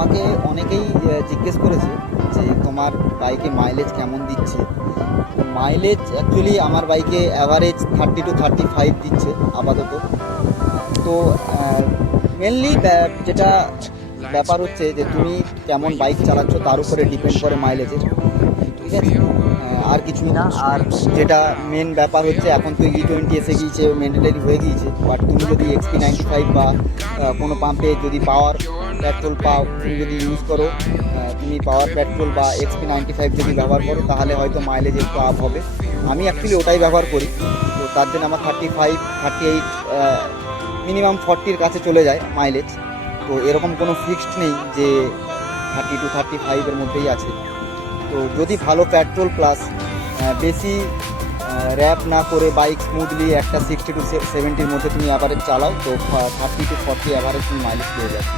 আমাকে অনেকেই জিজ্ঞেস করেছে যে তোমার বাইকে মাইলেজ কেমন দিচ্ছে। মাইলেজ অ্যাকচুয়ালি আমার বাইকে অ্যাভারেজ 30 to 35 দিচ্ছে আপাতত। তো মেনলি যেটা ব্যাপার হচ্ছে যে তুমি কেমন বাইক চালাচ্ছ তার উপরে ডিপেন্ড করে মাইলেজের, ঠিক আছে? আর কিছুই না। আর যেটা মেন ব্যাপার হচ্ছে এখন তো E20 এসে গিয়েছে, ম্যান্ডেটারি হয়ে গিয়েছে। বাট তুমি যদি XP95 বা কোনো পাম্পে যদি পাওয়ার পেট্রোল পাও, তুমি যদি ইউজ করো, তুমি পাওয়ার পেট্রোল বা XP95 যদি ব্যবহার করো, তাহলে হয়তো মাইলেজ একটু আপ হবে। আমি অ্যাকচুয়ালি ওটাই ব্যবহার করি, তো তার জন্য আমার 35, 38, মিনিমাম 40-র কাছে চলে যায় মাইলেজ। তো এরকম কোনো ফিক্সড নেই যে 30 to 35-এর মধ্যেই আছে। তো যদি ভালো পেট্রোল প্লাস বেশি র্যাপ না করে বাইক স্মুথলি একটা 60 to 70-র মধ্যে তুমি অ্যাভারেজ চালাও, তো 30 to 40 অ্যাভারেজ তুমি মাইলেজ পেয়ে যাবে।